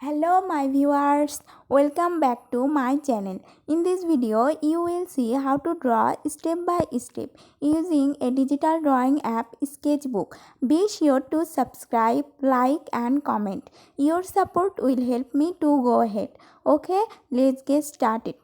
Hello my viewers, welcome back to my channel. In this video you will see how to draw step by step using a digital drawing app Sketchbook. Be sure to subscribe, like and comment. Your support will help me to go ahead. Okay, let's get started.